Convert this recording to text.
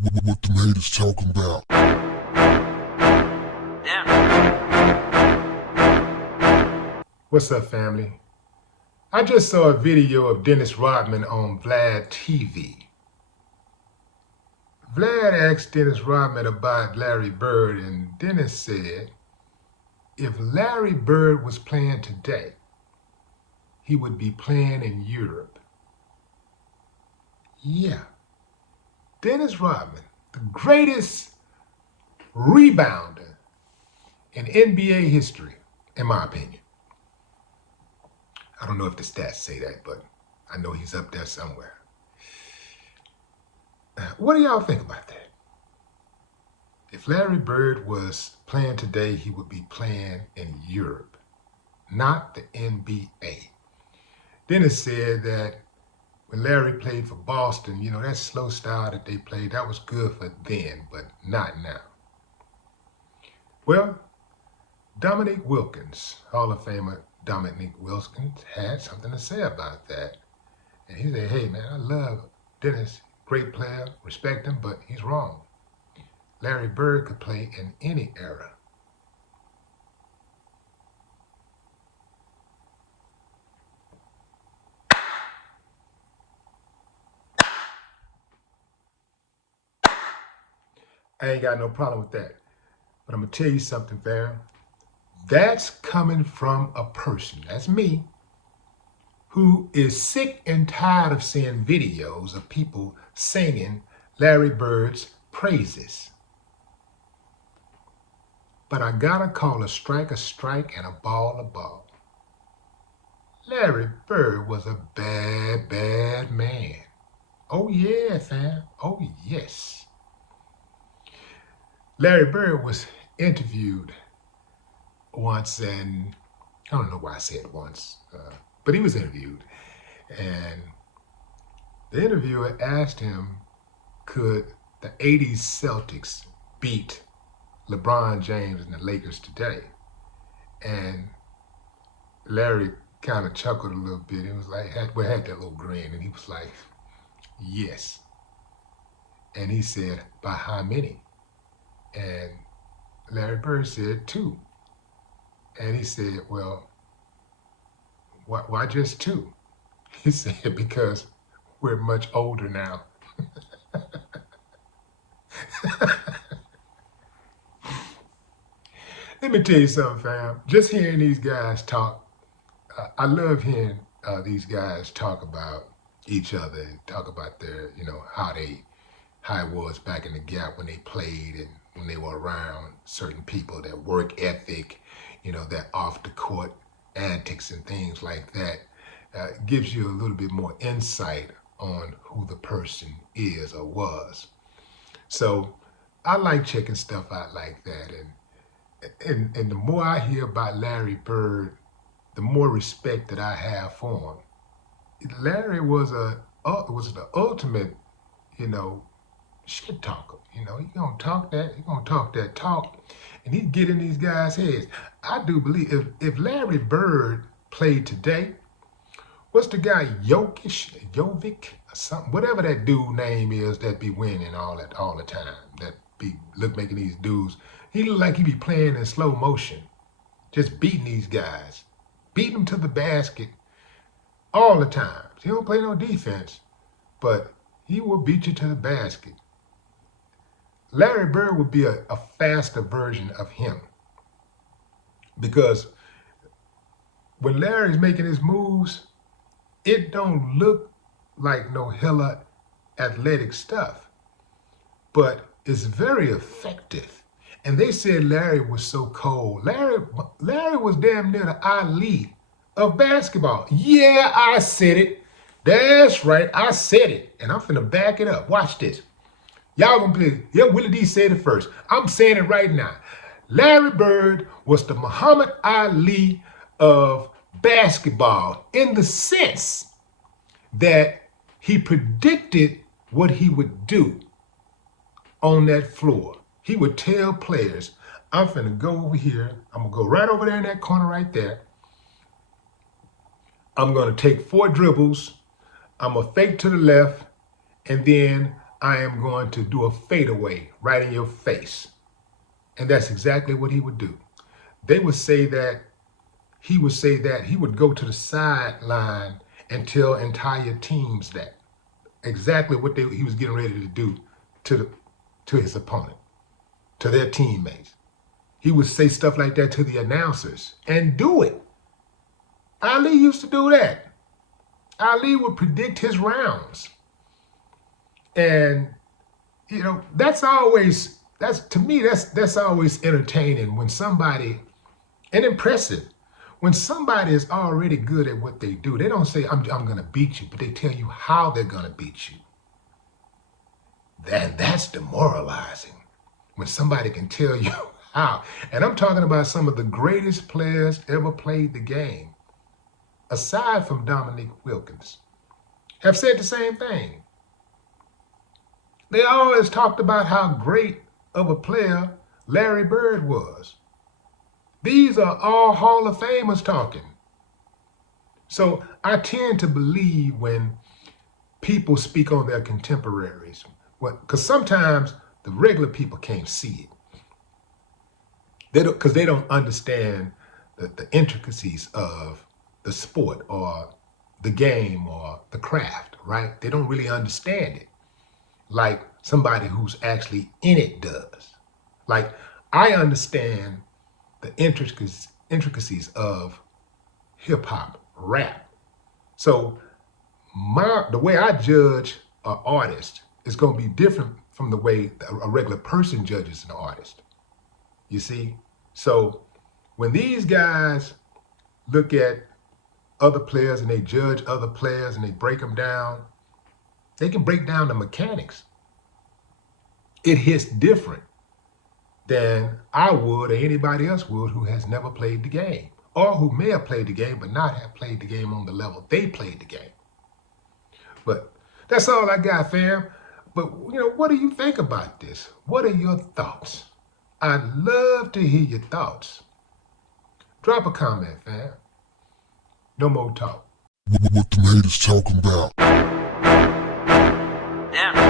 What the haters talking about? What's up, family? I just saw a video of Dennis Rodman on VLAD TV. Vlad asked Dennis Rodman about Larry Bird, and Dennis said, if Larry Bird was playing today, he would be playing in Europe. Yeah, Dennis Rodman, the greatest rebounder in NBA history, in my opinion. I don't know if the stats say that, but I know he's up there somewhere. What do y'all think about that? If Larry Bird was playing today, he would be playing in Europe, not the NBA. Dennis said that when Larry played for Boston, that slow style that they played, that was good for then, but not now. Well, Dominique Wilkins, Hall of Famer Dominique Wilkins, had something to say about that. And he said, hey man, I love Dennis, great player, respect him, but he's wrong. Larry Bird could play in any era. I ain't got no problem with that. But I'm gonna tell you something, fam. That's coming from a person, that's me, who is sick and tired of seeing videos of people singing Larry Bird's praises. But I gotta call a strike and a ball a ball. Larry Bird was a bad, bad man. Oh yeah, fam, oh yes. Larry Bird was interviewed once, and I don't know why I said once, but he was interviewed. And the interviewer asked him, could the 80s Celtics beat LeBron James and the Lakers today? And Larry kind of chuckled a little bit. He was like, had that little grin, and he was like, yes. And he said, by how many? And Larry Bird said 2. And he said, well, why just 2? He said, because we're much older now. Let me tell you something, fam. Just hearing these guys talk, I love hearing these guys talk about each other and talk about their, how it was back in the gap when they played and when they were around certain people, their work ethic, their off the court antics and things like that. Gives you a little bit more insight on who the person is or was. So I like checking stuff out like that. And the more I hear about Larry Bird, the more respect that I have for him. Larry was the ultimate, shit talker. He gonna talk that talk, and he'd get in these guys' heads. I do believe if Larry Bird played today, what's the guy, Jovic or something, whatever that dude name is that be winning all the time, that be making these dudes, he look like he be playing in slow motion, just beating these guys, beating them to the basket all the time. He don't play no defense, but he will beat you to the basket. Larry Bird would be a faster version of him, because when Larry's making his moves, it don't look like no hella athletic stuff, but it's very effective. And they said Larry was so cold. Larry was damn near the Ali of basketball. Yeah, I said it. That's right, I said it. And I'm finna back it up. Watch this. Y'all gonna play. Yeah, Willie D said it first. I'm saying it right now. Larry Bird was the Muhammad Ali of basketball in the sense that he predicted what he would do on that floor. He would tell players, I'm finna go over here. I'm gonna go right over there in that corner right there. I'm gonna take 4 dribbles. I'm gonna fake to the left, and then I am going to do a fadeaway right in your face. And that's exactly what he would do. They would say that, he would go to the sideline and tell entire teams that. Exactly what he was getting ready to do to his opponent, to their teammates. He would say stuff like that to the announcers and do it. Ali used to do that. Ali would predict his rounds. And, you know, that's always entertaining when somebody, and impressive, when somebody is already good at what they do. They don't say, I'm going to beat you, but they tell you how they're going to beat you. That's demoralizing when somebody can tell you how. And I'm talking about some of the greatest players ever played the game, aside from Dominique Wilkins, have said the same thing. They always talked about how great of a player Larry Bird was. These are all Hall of Famers talking. So I tend to believe when people speak on their contemporaries, because sometimes the regular people can't see it. Because they don't understand the intricacies of the sport or the game or the craft, right? They don't really understand it like somebody who's actually in it does. Like, I understand the intricacies of hip hop, rap. So the way I judge an artist is going to be different from the way a regular person judges an artist. You see? So when these guys look at other players and they judge other players and they break them down, they can break down the mechanics. It hits different than I would or anybody else would who has never played the game, or who may have played the game but not have played the game on the level they played the game. But that's all I got, fam. But, you know, what do you think about this? What are your thoughts? I'd love to hear your thoughts. Drop a comment, fam. No more talk. What the haters talking about? Damn.